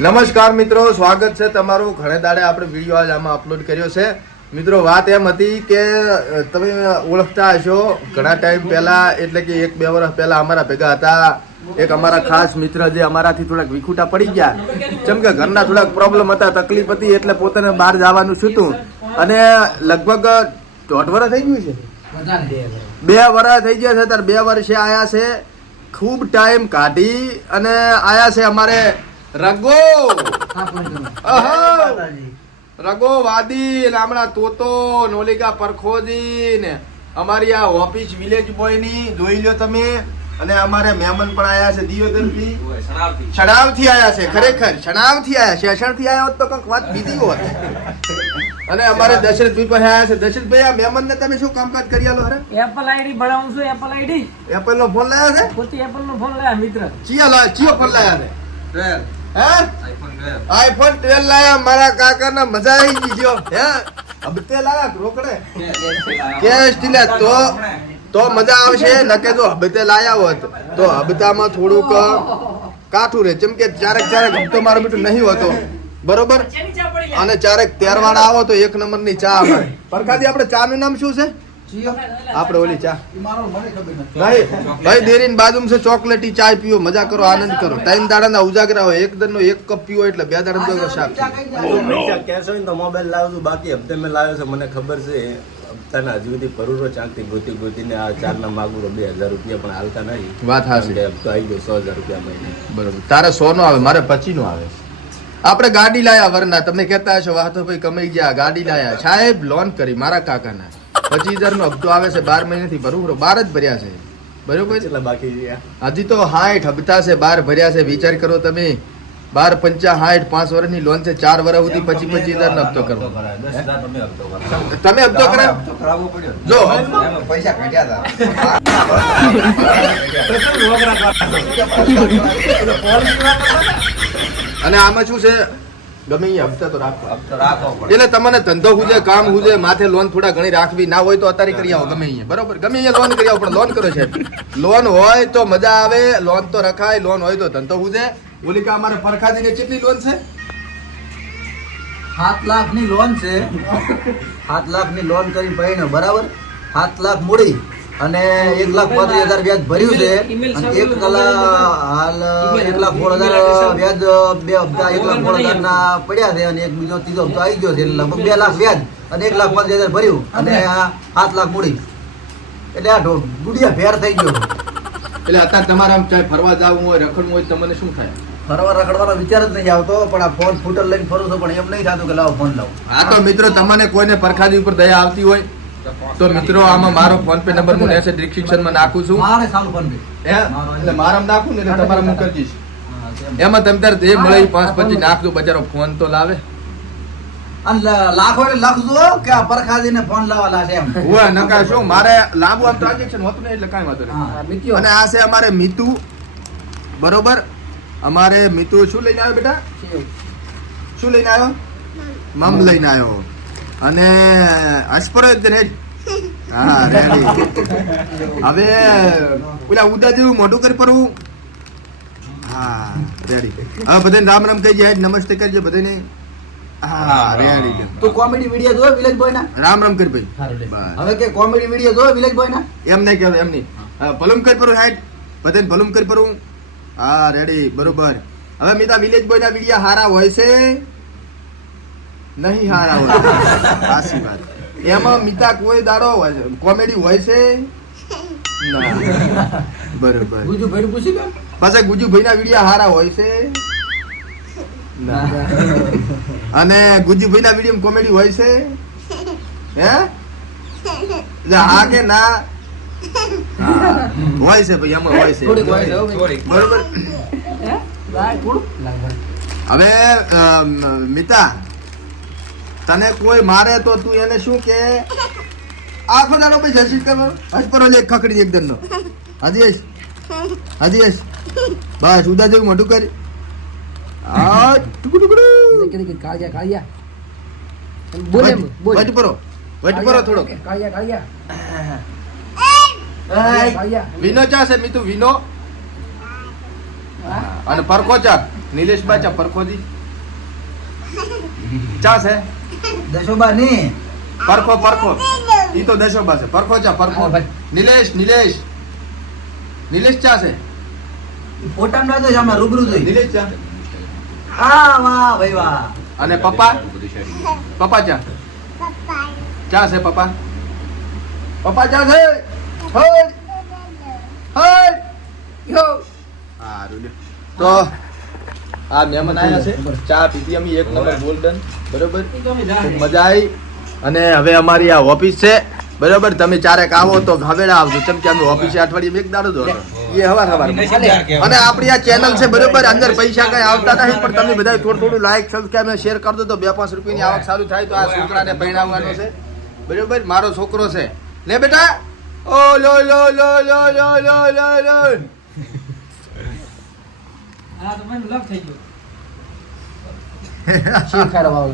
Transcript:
નમસ્કાર મિત્રો, સ્વાગત છે તમારું. ઘણે દાડે આપણે વિડીયો આજ આમાં અપલોડ કર્યો છે. મિત્રો વાત એમ હતી કે તમે ઓળખતા હશો ઘણા ટાઈમ પહેલા, એટલે કે 1-2 વર્ષ પહેલા અમારા ભેગા હતા એક અમારા ખાસ મિત્ર જે અમારાથી થોડાક વિખૂટા પડી ગયા. જેમ કે ઘરના થોડાક પ્રોબ્લેમ હતા, તકલીફ હતી, એટલે પોતાને બહાર જવાનું છૂટું અને લગભગ 1.5 વર્ષ થઈ ગયું છે, 2 વર્ષ થઈ ગયા છે. ત્યારે 2 વર્ષે આયા છે, ખૂબ ટાઈમ કાઢી અને આયા છે અમારે રગો રગો વાદી લામડા તોતો નોલિકા પરખોજી ને અમારી આ ઓફિસ વિલેજ બોય ની જોઈ લો તમે. અને અમારે મહેમાન પણ આયા છે દિયોદર થી, છણાવ થી આયા છે. ખરેખર છણાવ થી આયા છે, અસણ થી આયા હોત તો કંઈક વાત બીજી હોત. અને અમારે દશરથભાઈ પણ આયા છે. દશરથભાઈ, આ મહેમાન ને તમે શું કામકાજ કરી આલો? હરે એપલ આઈડી બનાવું છું. એપલ આઈડી, એપલ નો ફોન લાયા છે? પોતે એપલ નો ફોન લાયા મિત્ર. ચિયો ફોન લાયા છે? આઈફોન 12 લાયા મારા કાકા ના. મજા આવી ગઈ જો. હે હબતે લાયા રોકડે કેશ ટીલે તો મજા આવશે. નકે જો હબતે લાયા હોત તો હબતામાં થોડુંક કાઠું રહે. જેમ કે ચારેક હબતો મારો બેટું નહીં હોતો, બરોબર. અને ચારેક તેરવાળા આવો તો 1 નંબરની ચા આવે. પરખાદી આપણે ચા નું નામ શું છે? આપણે ઓલી ચા ભાઈ ડેરી બાજુ છે, ચોકલેટી ચા પીઓ, મજા કરો, આનંદ કરો. 3 દાડાના ઉજાગરા હોય, 1 દર નો 1 કપ પીવો એટલે 2 દાડા શાક. કેશો ને તો મોબાઈલ લાવજો. બાકી હપ્તે મેં લાવ્યો છે, મને ખબર છે. હપ્તાના હજુ સુધી પરુરો ચાંકથી ગોતીને આ 4 ના માગું 2000 રૂપિયા પણ હાલતા નહીં. વાત હાચી. હપ્તો આવી ગયો 100,000 રૂપિયા મહિને. બરોબર. તારે 100 નો આવે, મારે 25 નો આવે. આપણે ગાડી લાયા વરના. તમે કહેતા હશો વાહ તો ભાઈ કમાઈ ગયા, ગાડી લાયા. સાહેબ લોન કરી મારા કાકાના 25,000 નો હપ્તો આવે છે. 12 મહિનાથી ભરું, 12 જ ભર્યા છે, બરોબર. એટલે બાકી હજી તો 60 હપ્તા છે, 12 ભર્યા છે. વિચાર કરો તમે, 12 પંચા 60, 5 વર્ષની લોન છે. 4 વર્ષ સુધી 25,000 નો હપ્તો કરો. તમે હપ્તો કરાવો જો પૈસા કાઢ્યા અને આમાં શું છે, ગમે એ હપ્તા તો રાખો. એટલે તમને ધંધો હુજે, કામ હુજે, માથે લોન થોડા ઘણી રાખવી ના હોય તો અત્યારે કરી આવો. ગમે અહીંયા બરોબર, ગમે અહીંયા લોન કરી આવો, પણ લોન કરો છે. લોન હોય તો મજા આવે, લોન તો રખાય, લોન હોય તો ધંધો હુજે. ઓલી કે અમારે પરખાદી ને કેટલી લોન છે? 7 લાખ ની લોન છે. 7 લાખ ની લોન કરી ભાઈ બરાબર. 7 લાખ મૂડી અને 1,35,000 વ્યાજ ભર્યું છે. અને 1 કલાક હાલ 1,16,000 વ્યાજ, 2 હપ્તા 1,16,000 ના પડ્યા છે. અને એક બીજો ત્રીજો હપ્તો આવી ગયો છે, લગભગ 2 લાખ વ્યાજ અને 1,35,000 ભર્યું અને 7 લાખ મૂડી. એટલે આ ગુડિયા ફેર થઈ ગયો. એટલે અત્યારે તમારે આમ ચાહે ફરવા જવું હોય, રખડવું હોય, તમને શું થાય? ફરવા રખડવાનો વિચાર જ નહીં આવતો, પણ આ ફોન ફૂટર લઈને ફરું છું, પણ એમ નહીં થતું કે લાવો ફોન લાવો. હા તો મિત્રો, તમને કોઈને પરખાદી ઉપર દયા આવતી હોય તો મિત્રો આમાં મારો ફોન પે નંબર હું મેસેજ ડિસ્ક્રિપ્શન માં નાખું છું. મારે સારું ફોન પે એટલે મારામાં નાખું ને એટલે તમારા હું કરી દઈશ. એમાં તમે તારે જે મળે 5-25 નાખજો, બચારો ફોન તો લાવે. અને લાખો લખજો કે આ પરખાદીને ફોન લાવવાના છે એમ. હોય નકા શું, મારે લાંબુ આમ ટ્રાન્ઝેક્શન હોતું નહીં એટલે કાંઈ વાંધો નહીં. અને આ છે અમારે મિતુ, બરોબર. અમારે મિતુ શું લઈને આવ્યો બેટા? શું લઈને આવ્યો? મમ લઈને આવ્યો. અને અસ્પરો એકદમ હેડ. હા રેડી. હવે ઓલા ઉદા જેવું મોઢું કરી પરવું. હા રેડી. હવે બધાને રામ રામ કહીજે, હેડ નમસ્તે કરજે બધાને. હા રેડી. તું કોમેડી વિડિયો જો વિલેજ બોય ના? રામ રામ કરી ભાઈ. હવે કે કોમેડી વિડિયો જો વિલેજ બોય ના? એમ નહીં કહેવાય, એમ નહીં. ભલુમ કરી પરવું હેડ, બધાને ભલુમ કરી પરવું. હા રેડી, બરોબર. હવે મિતા વિલેજ બોય ના વિડિયા હારા હોય છે નહીં? હારા હોય. સાચી વાત. એમાં મિતા કોઈ દાડો હોય છે કોમેડી હોય છે ના? બરોબર. ગુજુ ભાઈ પૂછી કે પાછા ગુજુભાઈ ના વિડિયા હારા હોય છે ના? અને ગુજુભાઈ ના વિડિયો કોમેડી હોય છે હે? હા કે ના? હોય છે ભાઈ, એમાં હોય છે, બરોબર. હવે મિતા, તને કોઈ મારે તો તું એને શું કે આખો દાડો પછી જર્સી કરવા હસપરો લે ખકડી એકદમ નો. હજી બસ ઉદા જેવું મોઢું કરી. આ ટુકુ ટુકડુ કાળિયા કાળિયા બોલે વટ પરો થોડો. કાળિયા વિનો ચા છે મિતુ? વિનો અને પરકો ચા નિલેશ બા ચા પરખો દી ચા છે દશોબા ની પરખો પરખો ઈ તો દશો બા છે પરખો ચા પરખો હા, ભાઈ. નિલેશ નિલેશ નિલેશ ચા છે ફોટામાં રાખ્યો છે આમાં રૂબરૂ જોઈ નિલેશ ચા આ વાહ ભાઈ વાહ અને પપ્પા પપ્પા ચા ચા છે પપ્પા પપ્પા ચા છે હઈ હઈ યો હારું લે તો આ મહેમાન આયા છે ચા પીધી અમે એક નંબર ગોલ્ડન બરોબર ખૂબ મજા આવી અને હવે અમારી આ ઓફિસ છે બરોબર તમે ચારેક આવો તો હવેડા આવજો કેમ કે અમે ઓફિસે અઠવાડિયે એક દાડો જ હતો એ હવાર અને આપણી આ ચેનલ છે બરોબર અંદર પૈસા કઈ આવતા નહીં પણ તમે બધા થોડું થોડું લાઈક સબસ્ક્રાઇબ શેર કરી દો તો 2-5 રૂપિયાની આવક સારું થાય તો આ છોકરાને પરણાવવાનો છે બરોબર મારો છોકરો છે લે બેટા ઓ લો લો લો લો લો લો લો લો આ તો મને લવ થઈ ગયો શેર ખાવા